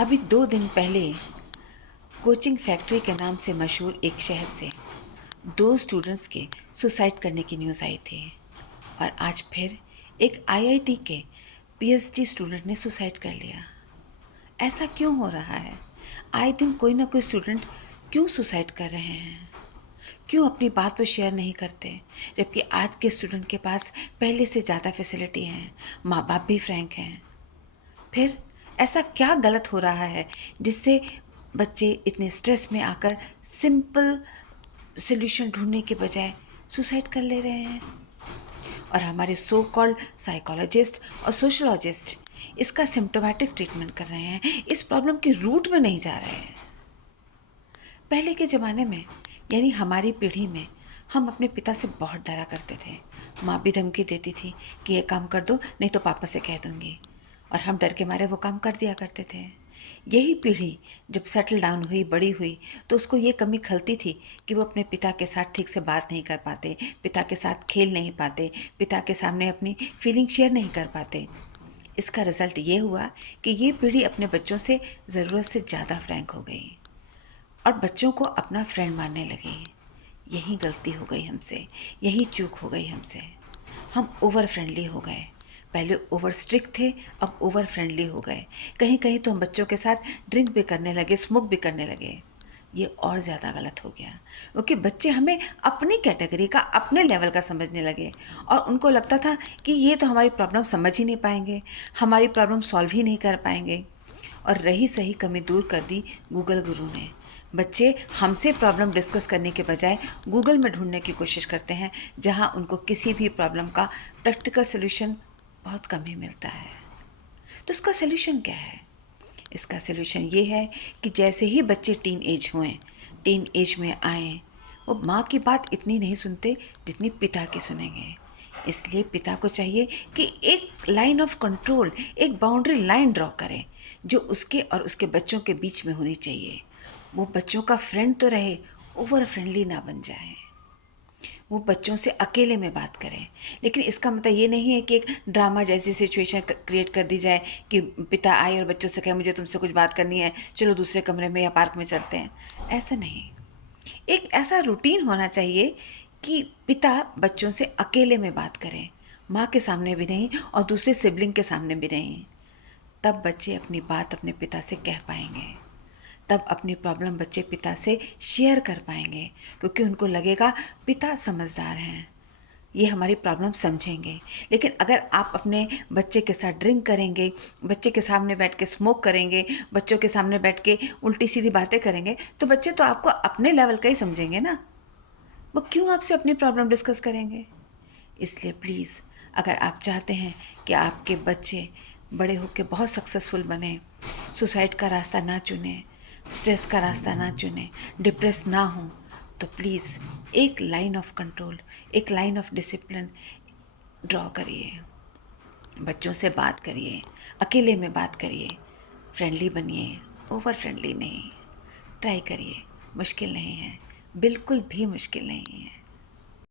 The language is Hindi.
अभी 2 दिन पहले कोचिंग फैक्ट्री के नाम से मशहूर एक शहर से 2 स्टूडेंट्स के सुसाइड करने की न्यूज़ आई थी। और आज फिर एक आईआईटी के पीएचडी स्टूडेंट ने सुसाइड कर लिया। ऐसा क्यों हो रहा है? आए दिन कोई ना कोई स्टूडेंट क्यों सुसाइड कर रहे हैं? क्यों अपनी बात को शेयर नहीं करते? जबकि आज के स्टूडेंट के पास पहले से ज़्यादा फैसिलिटी हैं, माँ बाप भी फ्रैंक हैं। फिर ऐसा क्या गलत हो रहा है जिससे बच्चे इतने स्ट्रेस में आकर सिंपल सॉल्यूशन ढूंढने के बजाय सुसाइड कर ले रहे हैं? और हमारे सो कॉल्ड साइकोलॉजिस्ट और सोशोलॉजिस्ट इसका सिम्टोमेटिक ट्रीटमेंट कर रहे हैं, इस प्रॉब्लम के रूट में नहीं जा रहे हैं। पहले के ज़माने में यानी हमारी पीढ़ी में हम अपने पिता से बहुत डरा करते थे। माँ भी धमकी देती थी कि ये काम कर दो नहीं तो पापा से कह दूँगी, और हम डर के मारे वो काम कर दिया करते थे। यही पीढ़ी जब सेटल डाउन हुई, बड़ी हुई, तो उसको ये कमी खलती थी कि वो अपने पिता के साथ ठीक से बात नहीं कर पाते, पिता के साथ खेल नहीं पाते, पिता के सामने अपनी फीलिंग शेयर नहीं कर पाते। इसका रिज़ल्ट ये हुआ कि ये पीढ़ी अपने बच्चों से ज़रूरत से ज़्यादा फ्रैंक हो गई और बच्चों को अपना फ्रेंड मानने लगी। यही गलती हो गई हमसे, यही चूक हो गई हमसे। हम ओवर फ्रेंडली हो गए। पहले ओवर स्ट्रिक्ट थे, अब ओवर फ्रेंडली हो गए। कहीं कहीं तो हम बच्चों के साथ ड्रिंक भी करने लगे, स्मोक भी करने लगे। ये और ज़्यादा गलत हो गया, क्योंकि बच्चे हमें अपनी कैटेगरी का, अपने लेवल का समझने लगे और उनको लगता था कि ये तो हमारी प्रॉब्लम समझ ही नहीं पाएंगे, हमारी प्रॉब्लम सॉल्व ही नहीं कर पाएंगे। और रही सही कमी दूर कर दी गूगल गुरु ने। बच्चे हमसे प्रॉब्लम डिस्कस करने के बजाय गूगल में ढूंढने की कोशिश करते हैं, जहां उनको किसी भी प्रॉब्लम का प्रैक्टिकल सॉल्यूशन बहुत कम ही मिलता है। तो इसका सॉल्यूशन क्या है? इसका सॉल्यूशन ये है कि जैसे ही बच्चे टीन एज में आए, वो माँ की बात इतनी नहीं सुनते जितनी पिता की सुनेंगे। इसलिए पिता को चाहिए कि एक लाइन ऑफ कंट्रोल, एक बाउंड्री लाइन ड्रॉ करें जो उसके और उसके बच्चों के बीच में होनी चाहिए। वो बच्चों का फ्रेंड तो रहे, ओवर फ्रेंडली ना बन जाए। वो बच्चों से अकेले में बात करें, लेकिन इसका मतलब ये नहीं है कि एक ड्रामा जैसी सिचुएशन क्रिएट कर दी जाए कि पिता आए और बच्चों से कहे मुझे तुमसे कुछ बात करनी है, चलो दूसरे कमरे में या पार्क में चलते हैं। ऐसा नहीं। एक ऐसा रूटीन होना चाहिए कि पिता बच्चों से अकेले में बात करें, माँ के सामने भी नहीं और दूसरे सिबलिंग के सामने भी नहीं। तब बच्चे अपनी बात अपने पिता से कह पाएंगे, तब अपनी प्रॉब्लम बच्चे पिता से शेयर कर पाएंगे, क्योंकि उनको लगेगा पिता समझदार हैं, ये हमारी प्रॉब्लम समझेंगे। लेकिन अगर आप अपने बच्चे के साथ ड्रिंक करेंगे, बच्चे के सामने बैठ के स्मोक करेंगे, बच्चों के सामने बैठ के उल्टी सीधी बातें करेंगे, तो बच्चे तो आपको अपने लेवल का ही समझेंगे ना। वो क्यों आपसे अपनी प्रॉब्लम डिस्कस करेंगे? इसलिए प्लीज़, अगर आप चाहते हैं कि आपके बच्चे बड़े होकर बहुत सक्सेसफुल बने, सुसाइड का रास्ता ना चुने, स्ट्रेस का रास्ता ना चुने, डिप्रेस ना हो, तो प्लीज़ एक लाइन ऑफ कंट्रोल, एक लाइन ऑफ डिसिप्लिन ड्रॉ करिए। बच्चों से बात करिए, अकेले में बात करिए, फ्रेंडली बनिए, ओवर फ्रेंडली नहीं। ट्राई करिए, मुश्किल नहीं है, बिल्कुल भी मुश्किल नहीं है।